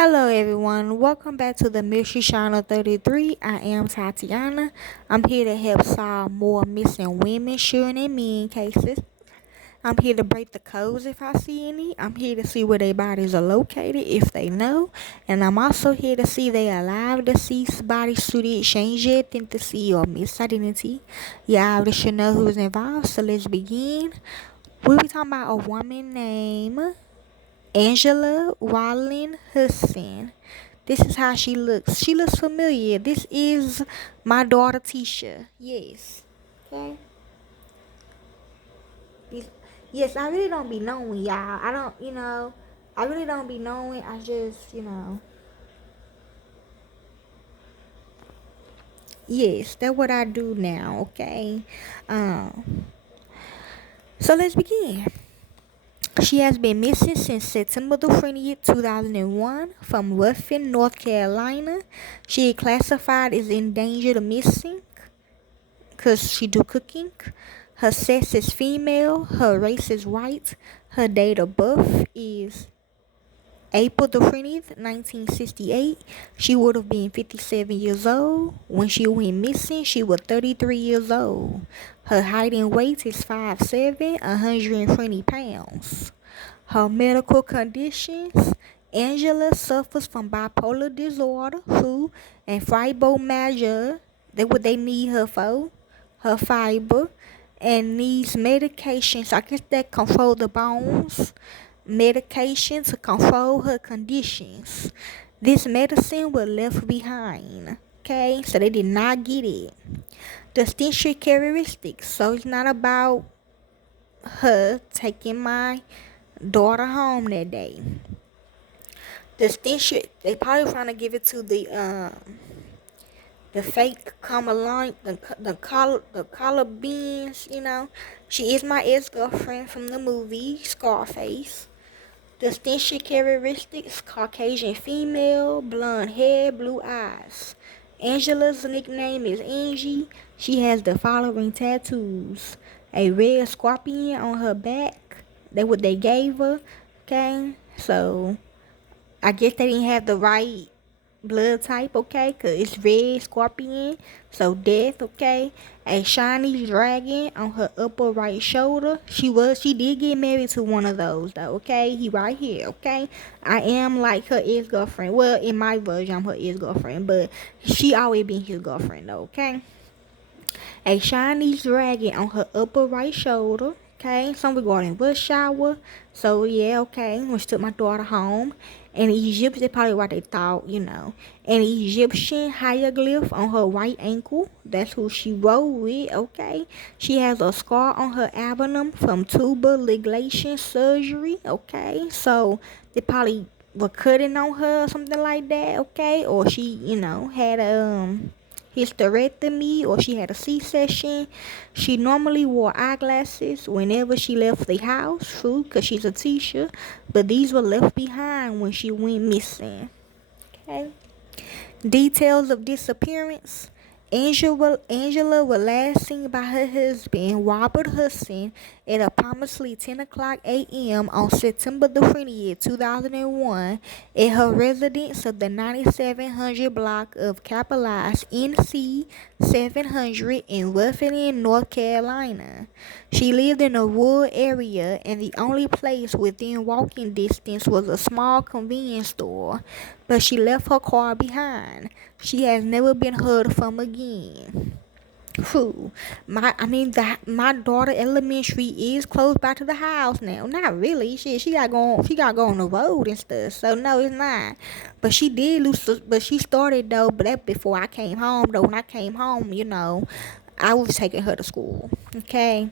Hello everyone, welcome back to the Mystery Channel 33. I am Tatiana. I'm here to help solve more missing women, children, and men cases. I'm here to break the codes if I see any. I'm here to see where their bodies are located if they know. And I'm also here to see they alive, deceased bodies through the exchange of identity or misidentity. Yeah, I already should know who's involved, so let's begin. We'll be talking about a woman named Angela Whalen Hudson. This is how she looks. She looks familiar. This is my daughter Tisha. Yes. Okay. Yes, I really don't be knowing y'all. I really don't be knowing. I just. Yes, that's what I do now. Okay. Um. So let's begin. She has been missing since September the 20th, 2001 from Whalen, North Carolina. She is classified as endangered missing because she do cooking. Her sex is female. Her race is white. Her date of birth is April the 20th, 1968. She would have been 57 years old. When she went missing, she was 33 years old. Her height and weight is 5'7", 120 pounds. Her medical conditions: Angela suffers from bipolar disorder, and fibromyalgia. That's what they need her for, her fiber, and needs medication. So I guess that control the bones. Medication to control her conditions. This medicine was left behind. Okay, so they did not get it. Distinct characteristics. So it's not about her taking my daughter home that day. They probably trying to give it to the fake Kamala, the collar beans. She is my ex-girlfriend from the movie Scarface. Distinct characteristics: Caucasian female, blonde hair, blue eyes. Angela's nickname is Angie. She has the following tattoos: a red scorpion on her back. That's what they gave her. Okay, so I guess they didn't have the right blood type, okay, because it's red scorpion, so death, okay. A shiny dragon on her upper right shoulder. She did get married to one of those though, okay. He right here, okay. I am like her ex-girlfriend. Well, in my version, I'm her ex-girlfriend, but she always been his girlfriend though, okay. A shiny dragon on her upper right shoulder. Okay, some regarding bush shower. So yeah, okay. When she took my daughter home, and Egypt, they probably what they thought. An Egyptian hieroglyph on her right ankle. That's who she rode with. Okay, she has a scar on her abdomen from tuber ligation surgery. Okay, so they probably were cutting on her or something like that. Okay, or she had a hysterectomy, or she had a C-section. She normally wore eyeglasses whenever she left the house, true, because she's a teacher, but these were left behind when she went missing. Okay. Details of disappearance: Angela was last seen by her husband, Robert Hudson, at approximately 10 o'clock a.m. on September the 20th, 2001, at her residence of the 9700 block of capitalized NC 700 in Whalen, North Carolina. She lived in a rural area, and the only place within walking distance was a small convenience store, but she left her car behind. She has never been heard from again. Whew. My daughter elementary is close by to the house now. Not really. She gotta go on the road and stuff. So no, it's not. But she did lose. But she started though. But that before I came home though. When I came home, I was taking her to school. Okay.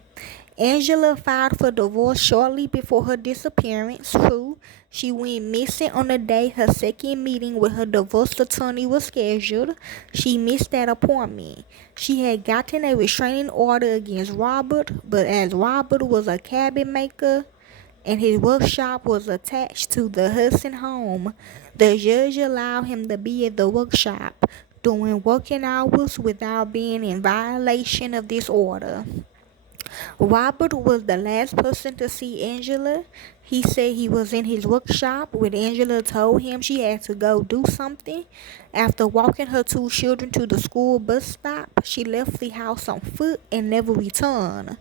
Angela filed for divorce shortly before her disappearance. True, she went missing on the day her second meeting with her divorce attorney was scheduled. She missed that appointment. She had gotten a restraining order against Robert, but as Robert was a cabinet maker and his workshop was attached to the Hudson home, the judge allowed him to be at the workshop during working hours without being in violation of this order. Robert was the last person to see Angela. He said he was in his workshop when Angela told him she had to go do something. After walking her two children to the school bus stop, she left the house on foot and never returned.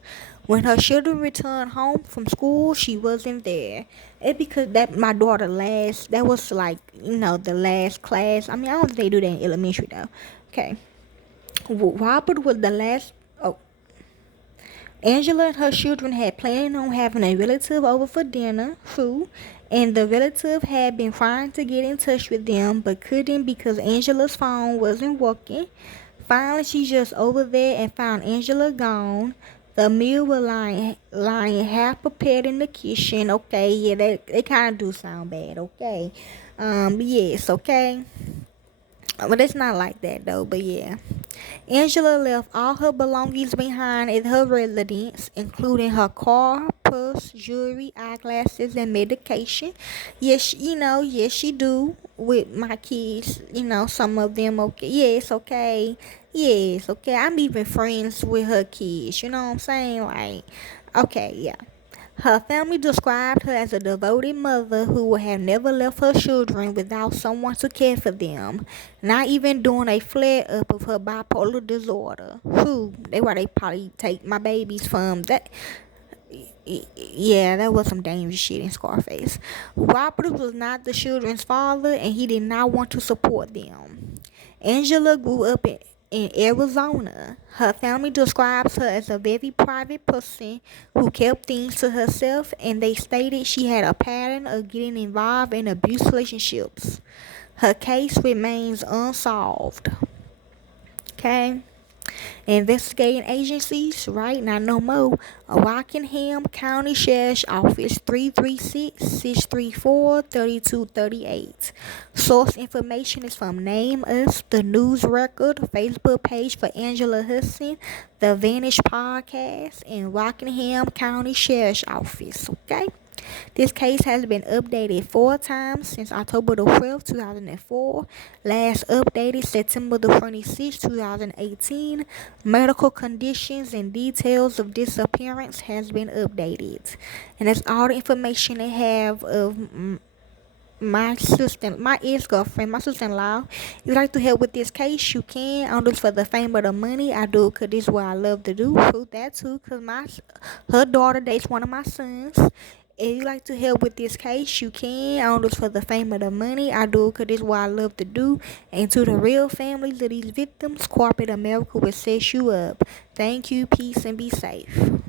When her children returned home from school, she wasn't there. It because that my daughter last that was like the last class. I mean, I don't think they do that in elementary though. Okay, Robert was the last. Oh, Angela and her children had planned on having a relative over for dinner, food, and the relative had been trying to get in touch with them but couldn't because Angela's phone wasn't working. Finally, she just over there and found Angela gone. The meal was lying half prepared in the kitchen. Okay, yeah, they kind of do sound bad. Okay, yes, okay. But it's not like that though. But yeah. Angela left all her belongings behind at her residence, including her car, purse, jewelry, eyeglasses, and medication. Yes, yes, she do with my kids. Some of them okay. Yes, okay. Yes, okay. I'm even friends with her kids. You know what I'm saying? Like, okay, yeah. Her family described her as a devoted mother who would have never left her children without someone to care for them, not even during a flare up of her bipolar disorder. Who? They why they probably take my babies from that. Yeah, that was some dangerous shit in Scarface. Robert was not the children's father and he did not want to support them. Angela grew up in Arizona. Her family describes her as a very private person who kept things to herself, and they stated she had a pattern of getting involved in abusive relationships. Her case remains unsolved. Okay? Investigating agencies, right? Not no more. Rockingham County Sheriff's Office 336-634-3238. Source information is from Name Us, the News Record, Facebook page for Angela Hudson, the Vanish Podcast, and Rockingham County Sheriff's Office. Okay? This case has been updated 4 times since October the 12th, 2004. Last updated September the 26th, 2018. Medical conditions and details of disappearance has been updated. And that's all the information they have of my ex-girlfriend, my sister-in-law. If you'd like to help with this case, you can. I don't do it for the fame or the money. I do it because this is what I love to do. Prove that too, because her daughter dates one of my sons. If you'd like to help with this case, you can. I don't do it for the fame or the money. I do it because this is what I love to do. And to the real families of these victims, corporate America will set you up. Thank you, peace, and be safe.